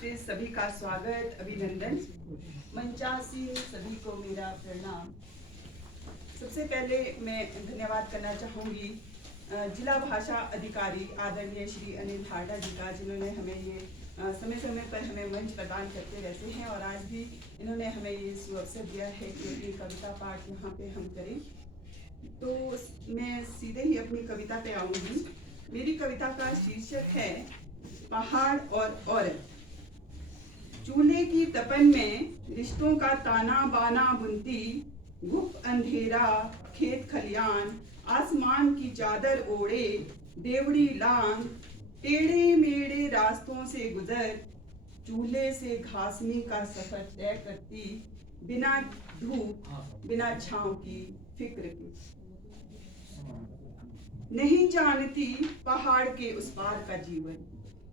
नमस्ते, सभी का स्वागत, अभिनंदन। मंचासीन सभी को मेरा प्रणाम। सबसे पहले मैं धन्यवाद करना चाहूँगी जिला भाषा अधिकारी आदरणीय श्री अनिल हाडा जी का, जिन्होंने हमें ये समय समय पर हमें मंच प्रदान करते रहते हैं और आज भी इन्होंने हमें ये सुअवसर दिया है कि अपनी कविता पाठ यहाँ पे हम करें। तो मैं सीधे ही अपनी कविता पे आऊँगी। मेरी कविता का शीर्षक है पहाड़ और औरत। चूल्हे की तपन में रिश्तों का ताना बाना बुनती, गुप्त अंधेरा खेत खलियान, आसमान की चादर ओढ़े देवड़ी लांग, टेढ़े मेढ़े रास्तों से गुजर, चूल्हे से घासनी का सफर तय करती, बिना धूप बिना छांव की फिक्र की। नहीं जानती पहाड़ के उस पार का जीवन,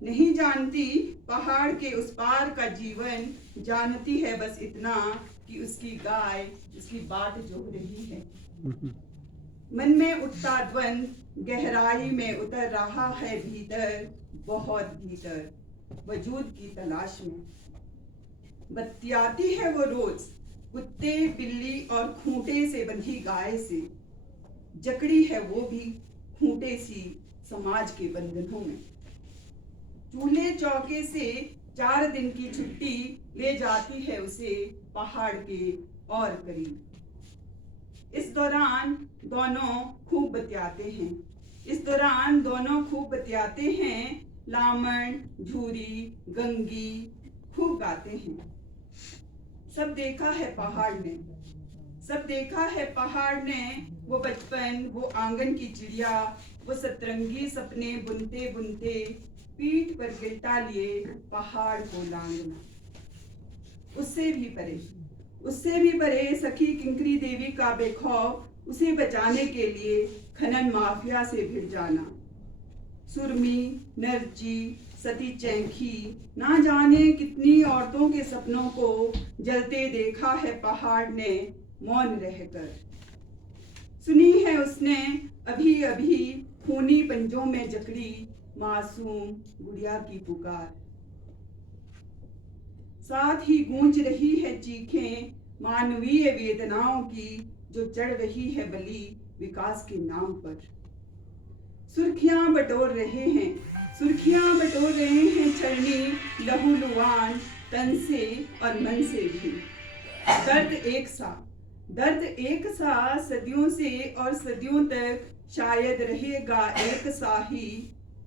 नहीं जानती पहाड़ के उस पार का जीवन, जानती है बस इतना कि उसकी गाय उसकी बाट जोह रही है। मन में उठता द्वंद गहराई में उतर रहा है भीतर, बहुत भीतर, वजूद की तलाश में। बतियाती है वो रोज कुत्ते बिल्ली और खूंटे से बंधी गाय से, जकड़ी है वो भी खूंटे सी समाज के बंधनों में। चूल्हे चौके से 4 दिन की छुट्टी ले जाती है उसे पहाड़ के और करीब। इस दौरान दोनों खूब बतियाते हैं, इस दौरान दोनों खूब बतियाते हैं, लामण झूरी गंगी खूब गाते हैं। सब देखा है पहाड़ ने, सब देखा है पहाड़ ने, वो बचपन वो आंगन की चिड़िया, वो सतरंगी सपने बुनते बुनते, पीठ पर गिरता लिए पहाड़ को लांघना। उससे भी परे सखी किंकरी देवी का बेखौफ उसे बचाने के लिए खनन माफिया से भिड़ जाना। सुरमी नरची सती चैंखी, ना जाने कितनी औरतों के सपनों को जलते देखा है पहाड़ ने मौन रहकर। सुनी है उसने अभी अभी खूनी पंजों में जकड़ी मासूम गुड़िया की पुकार। साथ ही गूंज रही है चीखें मानवीय वेदनाओं की, जो चढ़ रही है बलि विकास के नाम पर। सुर्खियां बटोर रहे हैं, सुर्खियां बटोर रहे हैं छलनी लहूलुहान तन से और मन से भी। दर्द एक सा सदियों से और सदियों तक शायद रहेगा एक सा ही,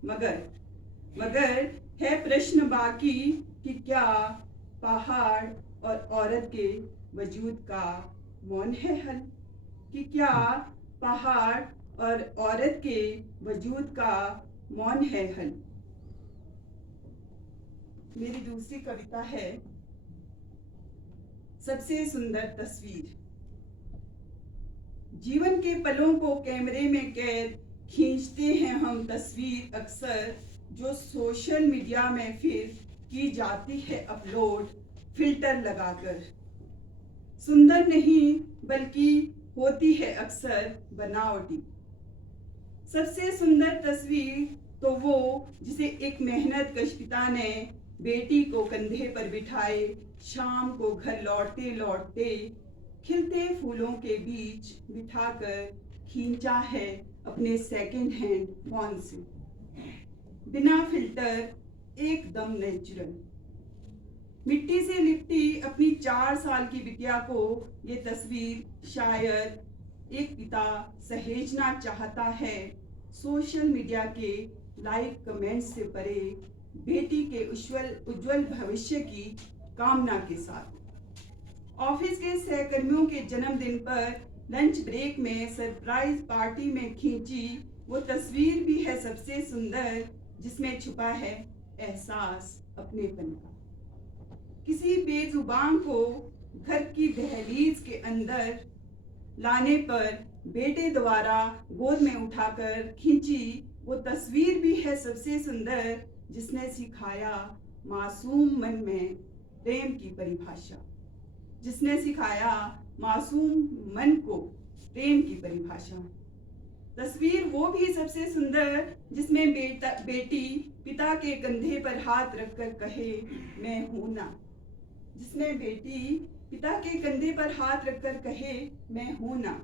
मगर है प्रश्न बाकी कि क्या पहाड़ और औरत के वजूद का मौन है हल, कि क्या पहाड़ और औरत के वजूद का मौन है हल। मेरी दूसरी कविता है सबसे सुंदर तस्वीर। जीवन के पलों को कैमरे में कैद खींचते हैं हम तस्वीर अक्सर, जो सोशल मीडिया में फिर की जाती है अपलोड फिल्टर लगाकर। सुंदर नहीं बल्कि होती है अक्सर बनावटी। सबसे सुंदर तस्वीर तो वो जिसे एक मेहनत कश पिता ने बेटी को कंधे पर बिठाए शाम को घर लौटते लौटते खिलते फूलों के बीच बिठाकर खींचा है अपने सेकंड हैंड फोन से, बिना फिल्टर एकदम नेचुरल। मिट्टी से लिपटी अपनी 4 साल की बिटिया को ये तस्वीर शायद एक पिता सहेजना चाहता है, सोशल मीडिया के लाइक कमेंट्स से परे बेटी के उज्जवल भविष्य की कामना के साथ। ऑफिस के सहकर्मियों के जन्मदिन पर लंच ब्रेक में सरप्राइज पार्टी में खींची वो तस्वीर भी है सबसे सुंदर, जिसमें छुपा है एहसास अपनेपन का। किसी बेजुबान को घर की दहलीज के अंदर लाने पर बेटे द्वारा गोद में उठाकर खींची वो तस्वीर भी है सबसे सुंदर, जिसने सिखाया मासूम मन में प्रेम की परिभाषा, जिसने सिखाया मासूम मन को प्रेम की परिभाषा। तस्वीर वो भी सबसे सुंदर जिसमें बेटी पिता के कंधे पर हाथ रखकर कहे मैं हूं ना। जिसमें बेटी पिता के कंधे पर हाथ रखकर कहे मैं हूं ना।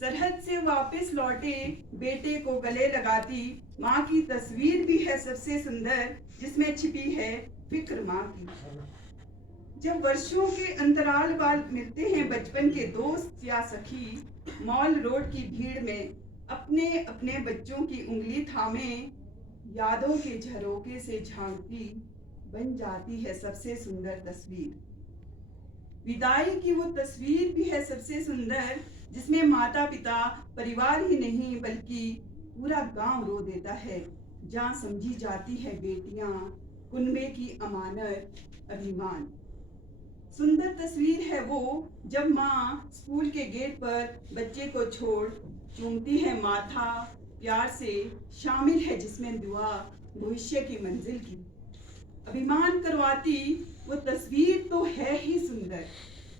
सरहद से वापस लौटे बेटे को गले लगाती माँ की तस्वीर भी है सबसे सुंदर जिसमें छिपी है फिक्र माँ की। जब वर्षों के अंतराल बाद मिलते हैं बचपन के दोस्त या सखी, मॉल रोड की भीड़ में अपने अपने बच्चों की उंगली थामे यादों के झरोके से झांकती बन जाती है सबसे सुंदर तस्वीर। विदाई की वो तस्वीर भी है सबसे सुंदर जिसमें माता पिता परिवार ही नहीं बल्कि पूरा गांव रो देता है, जहाँ समझी जाती है बेटियां कुनबे की अमानत अभिमान। सुंदर तस्वीर है वो जब माँ स्कूल के गेट पर बच्चे को छोड़ चूमती है माथा प्यार से, शामिल है जिसमें दुआ भविष्य की मंजिल की। अभिमान करवाती वो तस्वीर तो है ही सुंदर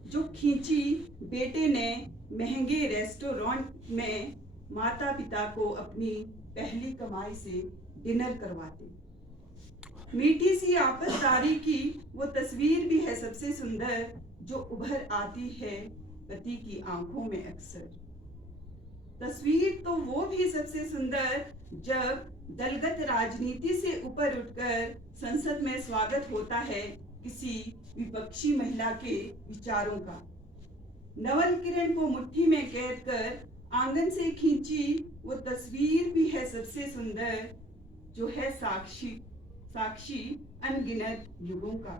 जो खींची बेटे ने महंगे रेस्टोरेंट में माता पिता को अपनी पहली कमाई से डिनर करवाते। मीठी सी आपसदारी की वो तस्वीर भी है सबसे सुंदर जो उभर आती है पति की आंखों में अक्सर। तस्वीर तो वो भी सबसे सुंदर जब दलगत राजनीति से ऊपर उठकर संसद में स्वागत होता है किसी विपक्षी महिला के विचारों का। नवल किरण को मुट्ठी में कैद कर आंगन से खींची वो तस्वीर भी है सबसे सुंदर जो है साक्षी अनगिनत युगों का।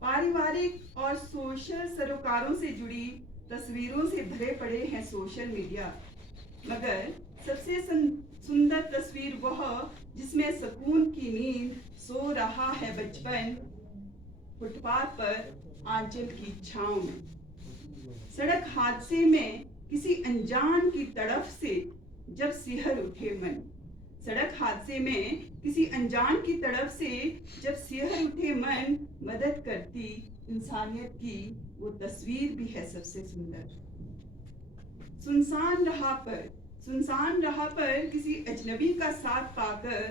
पारिवारिक और सोशल सरोकारों से जुड़ी तस्वीरों से भरे पड़े हैं सोशल मीडिया, मगर सबसे सुंदर तस्वीर वह जिसमें सुकून की नींद सो रहा है बचपन फुटपाथ पर आंचल की छांव में। सड़क हादसे में किसी अनजान की तड़फ से जब सिहर उठे मन। सड़क हादसे में किसी अनजान की तरफ से जब सिहर उठे मन, मदद करती इंसानियत की वो तस्वीर भी है सबसे सुंदर। सुनसान राह पर किसी अजनबी का साथ पाकर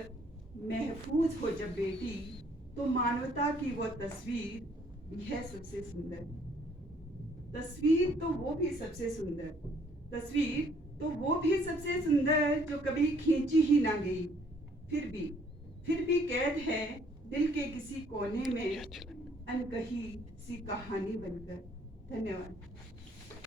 महफूज हो जब बेटी, तो मानवता की वो तस्वीर भी है सबसे सुंदर। तस्वीर तो वो भी सबसे सुंदर जो कभी खींची ही ना गई, फिर भी कैद है दिल के किसी कोने में अनकही सी कहानी बनकर। धन्यवाद।